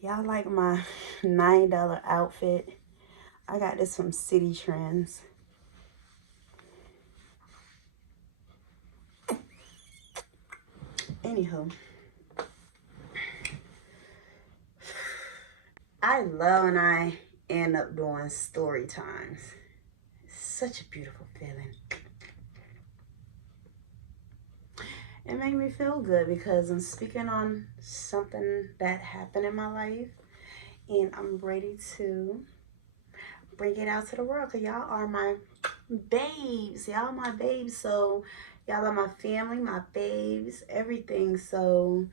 Y'all like my $9 outfit? I got this from City Trends. Anywho, I love when I end up doing story times. It's such a beautiful feeling. It made me feel good because I'm speaking on something that happened in my life, and I'm ready to bring it out to the world because y'all are my babes. Y'all my babes. So y'all are my family, my babes, everything. So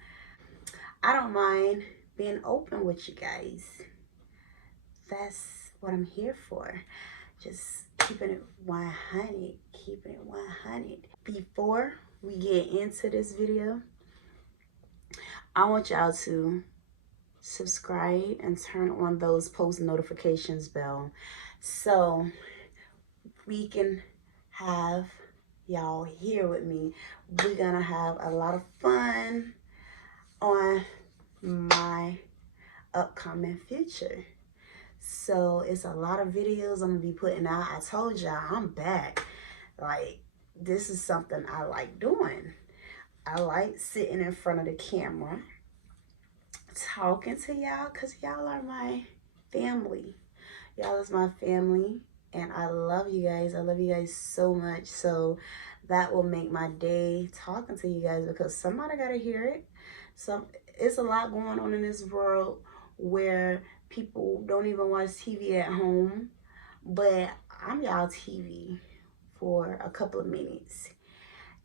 I don't mind being open with you guys. That's what I'm here for. Just keeping it 100, keeping it 100. Before we get into this video, I want y'all to subscribe and turn on those post notifications bell so we can have y'all here with me. We're gonna have a lot of fun on my upcoming future. So it's a lot of videos I'm gonna be putting out. I told y'all I'm back. Like, this is something I like doing. I like sitting in front of the camera talking to y'all because y'all are my family. Y'all is my family, and I love you guys. I love you guys so much. So that will make my day talking to you guys because somebody gotta hear it. It's a lot going on in this world where people don't even watch TV at home, but I'm y'all TV for a couple of minutes.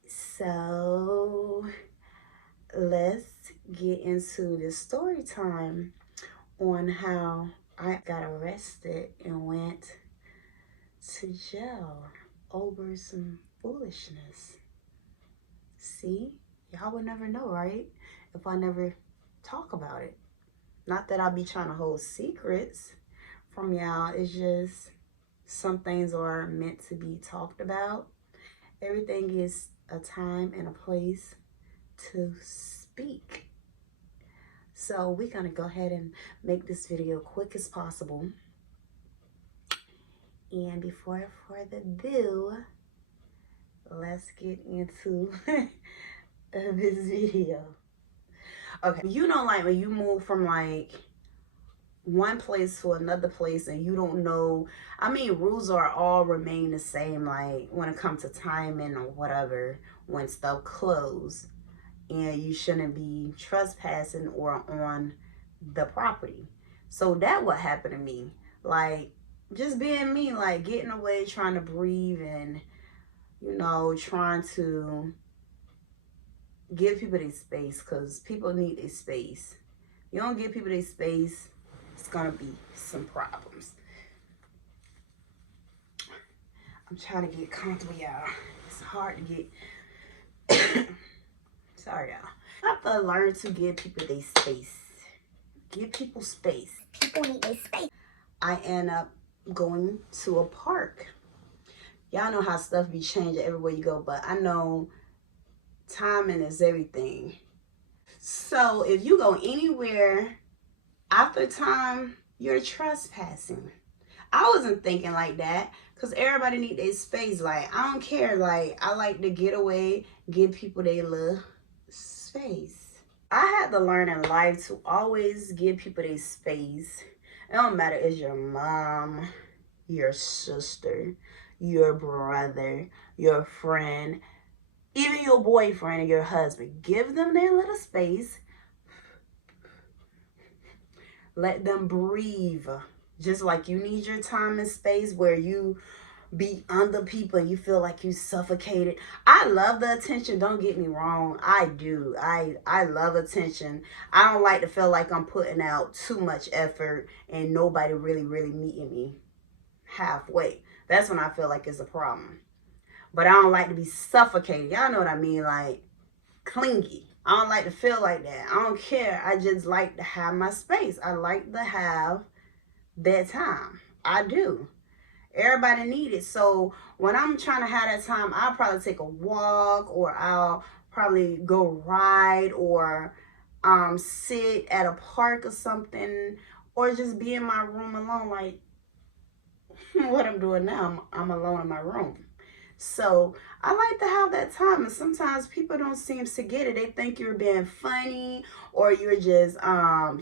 So let's get into the story time on how I got arrested and went to jail over some foolishness. See, y'all would never know, right? If I never talk about it. Not that I'll be trying to hold secrets from y'all. It's just some things are meant to be talked about. Everything is a time and a place to speak. So we're gonna go ahead and make this video quick as possible. And before further ado, let's get into this video. Okay, you know, like when you move from like one place to another place and you don't know, I mean, rules are all remain the same, like when it comes to timing or whatever, when stuff close, and you shouldn't be trespassing or on the property. So that what happened to me, like just being me, like getting away, trying to breathe, and you know, trying to give people their space because people need their space. You don't give people their space, it's gonna be some problems. I'm trying to get comfortable, y'all. It's hard to get. Sorry, y'all. I have to learn to give people their space. Give people space. People need their space. I end up going to a park. Y'all know how stuff be changing everywhere you go, but I know timing is everything. So if you go anywhere after time, you're trespassing. I wasn't thinking like that because everybody need their space. Like, I don't care. Like, I like to get away, give people their little space. I had to learn in life to always give people their space. It don't matter if it's your mom, your sister, your brother, your friend, even your boyfriend or your husband. Give them their little space. Let them breathe. Just like you need your time and space where you be under people and you feel like you suffocated. I love the attention, don't get me wrong. I do. I love attention. I don't like to feel like I'm putting out too much effort and nobody really meeting me halfway. That's when I feel like it's a problem. But I don't like to be suffocated. Y'all know what I mean, like clingy. I don't like to feel like that. I don't care. I just like to have my space. I like to have that time. I do. Everybody need it. So when I'm trying to have that time, I'll probably take a walk or I'll probably go ride or sit at a park or something, or just be in my room alone. Like what I'm doing now, I'm alone in my room. So I like to have that time, and sometimes people don't seem to get it. They think you're being funny, or you're just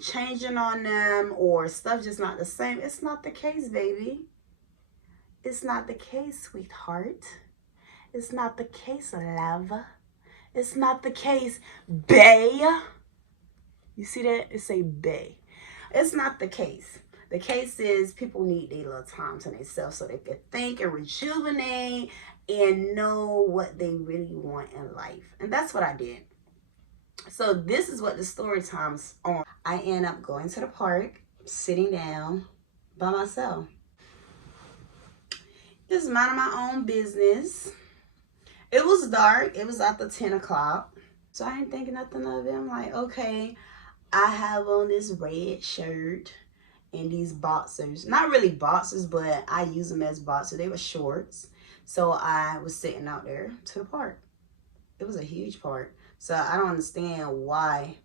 changing on them, or stuff just not the same. It's not the case, baby. It's not the case, sweetheart. It's not the case, love. It's not the case, bae. You see that? It say bae. It's not the case. The case is people need their little time to themselves so they can think and rejuvenate and know what they really want in life. And that's what I did. So this is what the story time's on. I end up going to the park, sitting down by myself. Just minding my own business. It was dark. It was after 10 o'clock. So I ain't thinking nothing of it. I'm like, okay, I have on this red shirt and these boxers. Not really boxers, but I use them as boxers. They were shorts. So I was sitting out there to the park. It was a huge park. So I don't understand why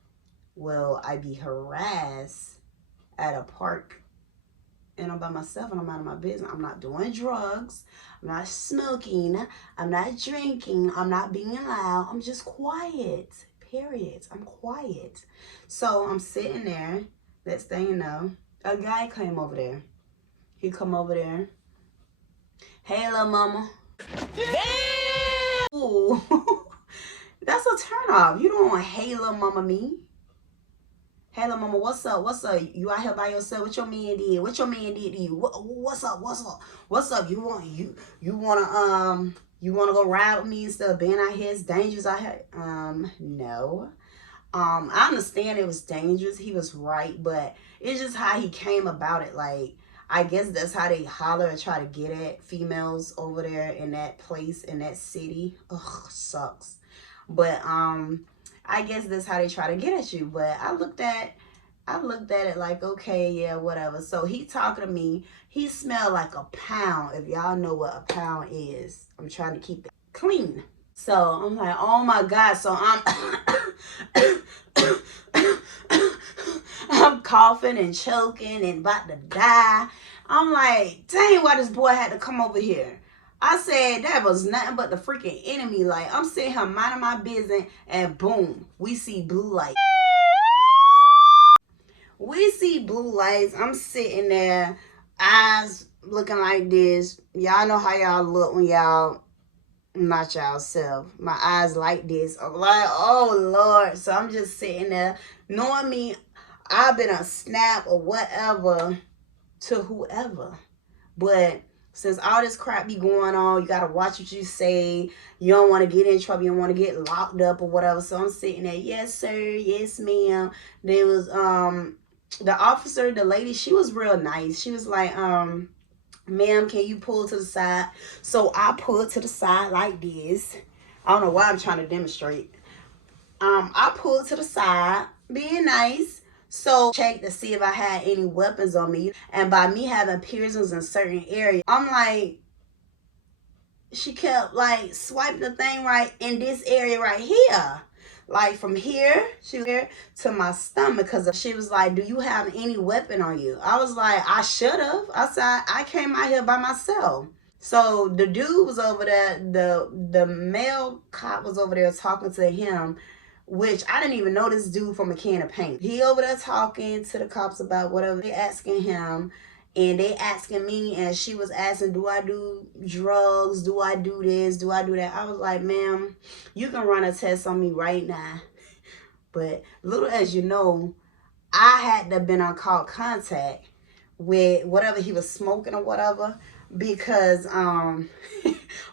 will I be harassed at a park and I'm by myself and I'm out of my business. I'm not doing drugs. I'm not smoking. I'm not drinking. I'm not being loud. I'm just quiet. Period. I'm quiet. So I'm sitting there. Next thing you know, a guy came over there. He come over there. Hey, little mama. Damn! Ooh. That's a turn off. You don't want hey, little mama me. Hey, little mama, what's up? What's up? You out here by yourself? What your man did? What your man did to you? What's up? What's up? What's up? You wanna go ride with me instead of being out here? It's dangerous out here. No. I understand it was dangerous. He was right, but it's just how he came about it. Like, I guess that's how they holler and try to get at females over there in that place, in that city. Ugh, sucks. But I guess that's how they try to get at you. But I looked at it like, okay, yeah, whatever. So he talking to me. He smelled like a pound. If y'all know what a pound is, I'm trying to keep it clean. So I'm like, oh my God. So I'm coughing and choking and about to die. I'm like, dang, why this boy had to come over here? I said that was nothing but the freaking enemy. Like, I'm sitting here minding my business and boom, we see blue lights. We see blue lights. I'm sitting there, eyes looking like this. Y'all know how y'all look when y'all not y'all self. My eyes like this. I'm like, oh Lord. So I'm just sitting there, knowing me, I've been a snap or whatever to whoever. But since all this crap be going on, you gotta watch what you say. You don't want to get in trouble. You don't want to get locked up or whatever. So I'm sitting there, yes sir, yes ma'am. There was the officer, the lady, she was real nice. She was like, ma'am, can you pull to the side? So I pulled to the side like this. I don't know why I'm trying to demonstrate. I pulled to the side, being nice. So check to see if I had any weapons on me. And by me having piercings in certain areas, I'm like, she kept like swiping the thing right in this area right here. Like from here, she was here to my stomach, because she was like, do you have any weapon on you? I was like, I should have. I said, I came out here by myself. So the dude was over there, the male cop was over there talking to him, which I didn't even know this dude from a can of paint. He over there talking to the cops about whatever they asking him, and they asking me, and she was asking, do I do drugs? Do I do this? Do I do that? I was like, ma'am, you can run a test on me right now. But little as you know, I had to been on call contact with whatever he was smoking or whatever, because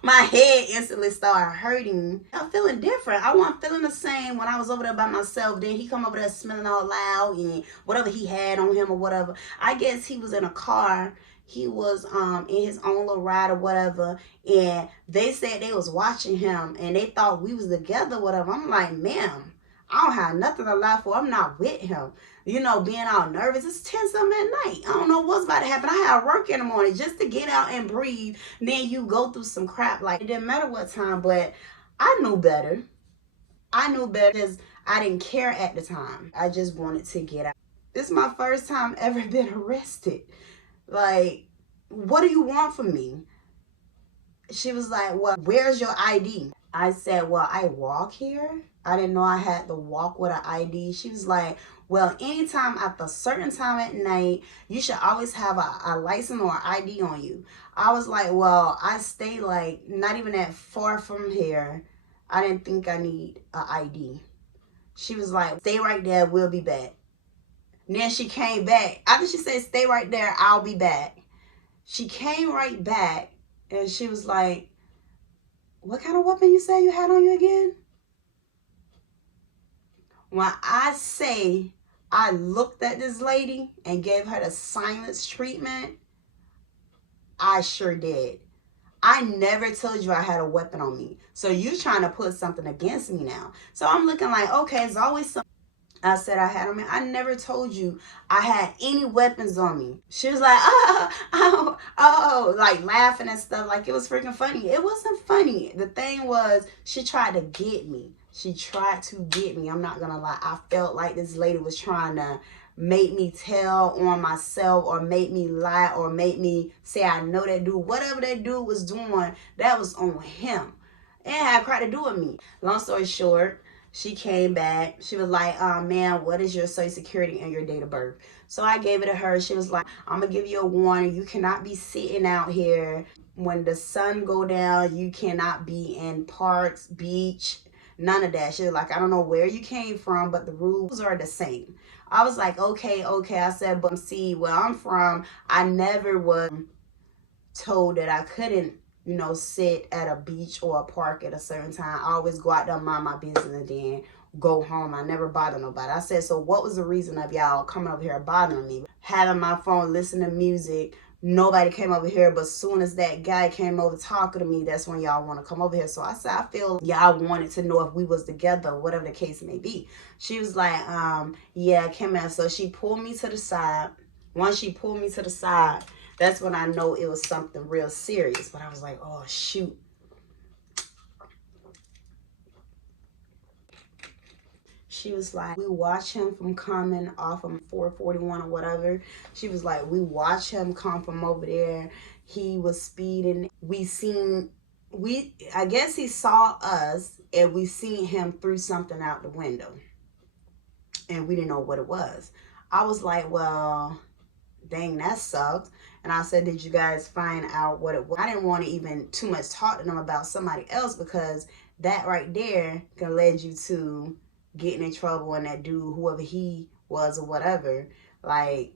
my head instantly started hurting. I'm feeling different. I wasn't feeling the same when I was over there by myself. Then he come over there smelling all loud and whatever he had on him or whatever. I guess he was in a car. He was in his own little ride or whatever, and they said they was watching him and they thought we was together or whatever. I'm like, ma'am, I don't have nothing to lie for. I'm not with him. You know, being all nervous. It's 10 something at night. I don't know what's about to happen. I have work in the morning just to get out and breathe. Then you go through some crap. Like, it didn't matter what time, but I knew better. I knew better, because I didn't care at the time. I just wanted to get out. This is my first time ever been arrested. Like, what do you want from me? She was like, well, where's your ID? I said, well, I walk here. I didn't know I had to walk with an ID. She was like, well, anytime after a certain time at night, you should always have a license or ID on you. I was like, well, I stay like not even that far from here. I didn't think I need an ID. She was like, stay right there, we'll be back. And then she came back. After she said, stay right there, I'll be back. She came right back and she was like, what kind of weapon you say you had on you again? When I say I looked at this lady and gave her the silence treatment, I sure did. I never told you I had a weapon on me. So you trying to put something against me now. So I'm looking like, okay, it's always something. I said I had on me. I never told you I had any weapons on me. She was like, oh, like laughing and stuff. Like it was freaking funny. It wasn't funny. The thing was, she tried to get me. She tried to get me. I'm not going to lie. I felt like this lady was trying to make me tell on myself or make me lie or make me say I know that dude. Whatever that dude was doing, that was on him. It had crap to do with me. Long story short, she came back. She was like, man, what is your social security and your date of birth? So I gave it to her. She was like, I'm going to give you a warning. You cannot be sitting out here. When the sun go down, you cannot be in parks, beach, none of that. She was like, I don't know where you came from, but the rules are the same. I was like, okay. I said, but see, where I'm from, I never was told that I couldn't, sit at a beach or a park at a certain time. I always go out there and mind my business and then go home. I never bother nobody. I said, so what was the reason of y'all coming over here bothering me? Having my phone, listening to music. Nobody came over here, but as soon as that guy came over talking to me, that's when y'all want to come over here. So I said, I feel y'all wanted to know if we was together, whatever the case may be. She was like, yeah, come here. So she pulled me to the side. Once she pulled me to the side, that's when I know it was something real serious. But I was like, oh, shoot. She was like, we watch him from coming off of 441 or whatever. She was like, we watch him come from over there. He was speeding. I guess he saw us and we seen him threw something out the window. And we didn't know what it was. I was like, well, dang, that sucked. And I said, did you guys find out what it was? I didn't want to even too much talk to them about somebody else because that right there can lead you to getting in trouble and that dude, whoever he was or whatever, like,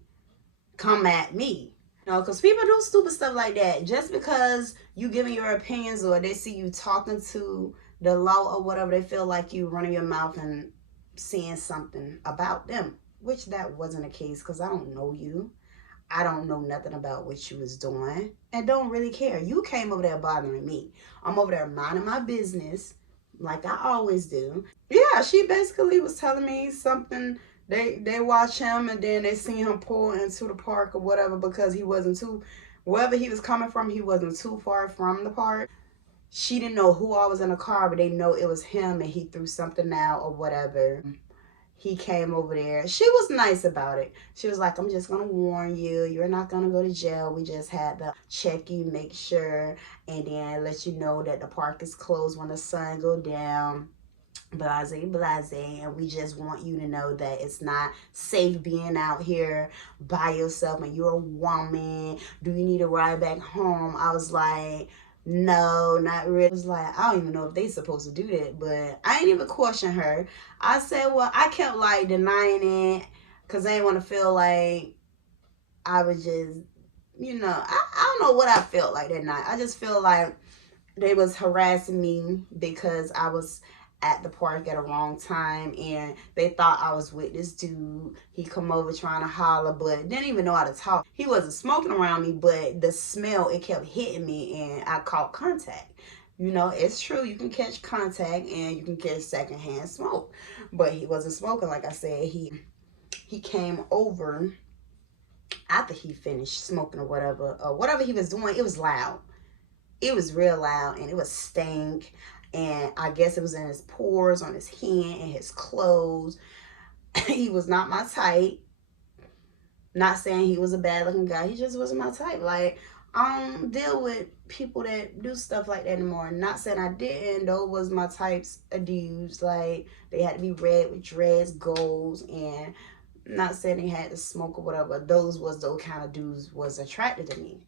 come at me. Because people do stupid stuff like that. Just because you giving your opinions or they see you talking to the law or whatever, they feel like you running your mouth and saying something about them. Which that wasn't the case because I don't know you. I don't know nothing about what you was doing and don't really care. You came over there bothering me. I'm over there minding my business like I always do. Yeah, she basically was telling me something. They watch him and then they see him pull into the park or whatever because he wasn't wherever he was coming from, he wasn't too far from the park. She didn't know who I was in the car, but they know it was him and he threw something out or whatever. He came over there. She was nice about it. She was like, I'm just going to warn you. You're not going to go to jail. We just had to check you, make sure, and then let you know that the park is closed when the sun go down. Blase, and we just want you to know that it's not safe being out here by yourself and you're a woman. Do you need a ride back home? I was like, no, not really. I was like, I don't even know if they supposed to do that, but I ain't even question her. I said, well, I kept like denying it because I didn't want to feel like I was just, I don't know what I felt like that night. I just feel like they was harassing me because I was at the park at a wrong time and they thought I was with this dude. He come over trying to holler but didn't even know how to talk. He wasn't smoking around me, but the smell, it kept hitting me and I caught contact. It's true, you can catch contact and you can catch secondhand smoke, but he wasn't smoking. Like I said, he came over after he finished smoking or whatever he was doing. It was loud. It was real loud and it was stank. And I guess it was in his pores, on his hand, and his clothes. He was not my type. Not saying he was a bad looking guy. He just wasn't my type. Like, I don't deal with people that do stuff like that anymore. Not saying I didn't. Those was my types of dudes. Like, they had to be red with dreads, goals, and not saying they had to smoke or whatever. Those was those kind of dudes was attracted to me.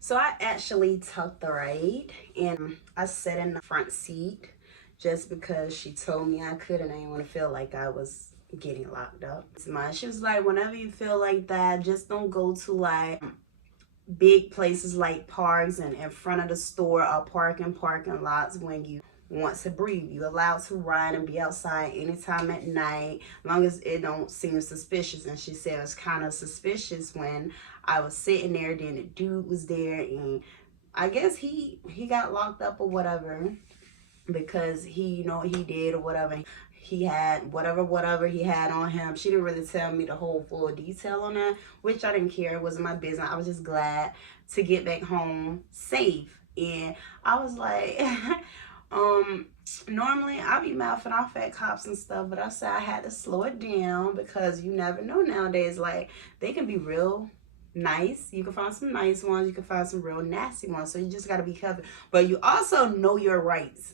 So I actually took the ride and I sat in the front seat just because she told me I could, and I didn't want to feel like I was getting locked up. She was like, whenever you feel like that, just don't go to like big places like parks and in front of the store or parking lots when you want to breathe. You're allowed to ride and be outside anytime at night, as long as it don't seem suspicious. And she said it was kind of suspicious when I was sitting there, then the dude was there, and I guess he got locked up or whatever because he, you know, he did or whatever. He had whatever he had on him. She didn't really tell me the whole full detail on that, which I didn't care. It wasn't my business. I was just glad to get back home safe. And I was like, normally I be mouthing off at cops and stuff, but I said I had to slow it down because you never know nowadays. Like, they can be real nice. You can find some nice ones. You can find some real nasty ones. So you just got to be careful. But you also know your rights.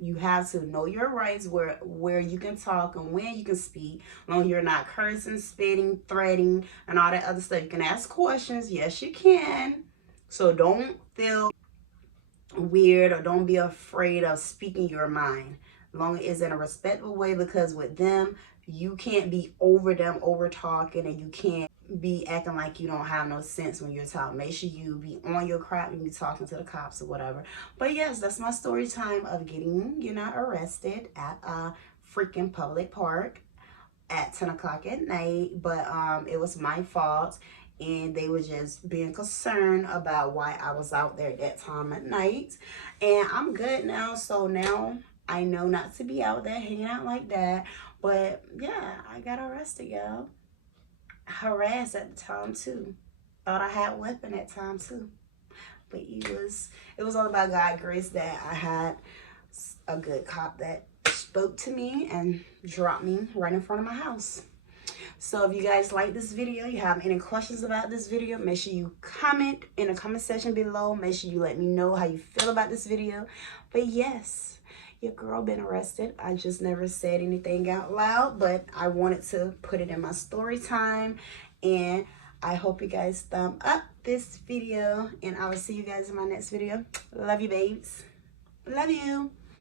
You have to know your rights, where you can talk and when you can speak. As long as you're not cursing, spitting, threatening, and all that other stuff. You can ask questions. Yes, you can. So don't feel weird or don't be afraid of speaking your mind. As long as it's in a respectful way, because with them, you can't be over them, over talking, and you can't be acting like you don't have no sense when you're talking. Make sure you be on your crap when you're talking to the cops or whatever. But yes, that's my story time of getting, you know, arrested at a freaking public park at 10 o'clock at night. But it was my fault, and they were just being concerned about why I was out there at that time at night. And I'm good now, so now I know not to be out there hanging out like that. But yeah, I got arrested, y'all. Harassed at the time too. Thought I had a weapon at time too. But it was all about God grace that I had a good cop that spoke to me and dropped me right in front of my house. So if you guys like this video, you have any questions about this video, make sure you comment in the comment section below. Make sure you let me know how you feel about this video. But yes, your girl been arrested. I just never said anything out loud, but I wanted to put it in my story time. And I hope you guys thumb up this video, and I will see you guys in my next video. Love you, babes. Love you.